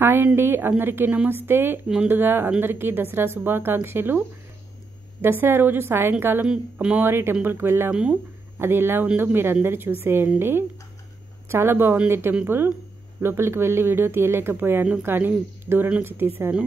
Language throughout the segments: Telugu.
హాయ్ అండి, అందరికీ నమస్తే. ముందుగా అందరికీ దసరా శుభాకాంక్షలు. దసరా రోజు సాయంకాలం అమ్మవారి టెంపుల్కి వెళ్ళాము. అది ఎలా ఉందో మీరు అందరూ చూసేయండి. చాలా బాగుంది టెంపుల్. లోపలికి వెళ్ళి వీడియో తీయలేకపోయాను, కానీ దూరం నుంచి తీశాను.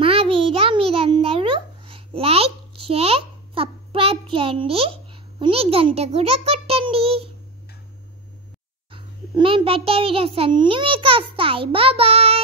మా వీడియో మీరందరూ లైక్, షేర్, సబ్స్క్రైబ్ చేయండి. గంట కూడా కొట్టండి. మేము పెట్టే వీడియోస్ అన్నీ మీకు వస్తాయి. బాయ్.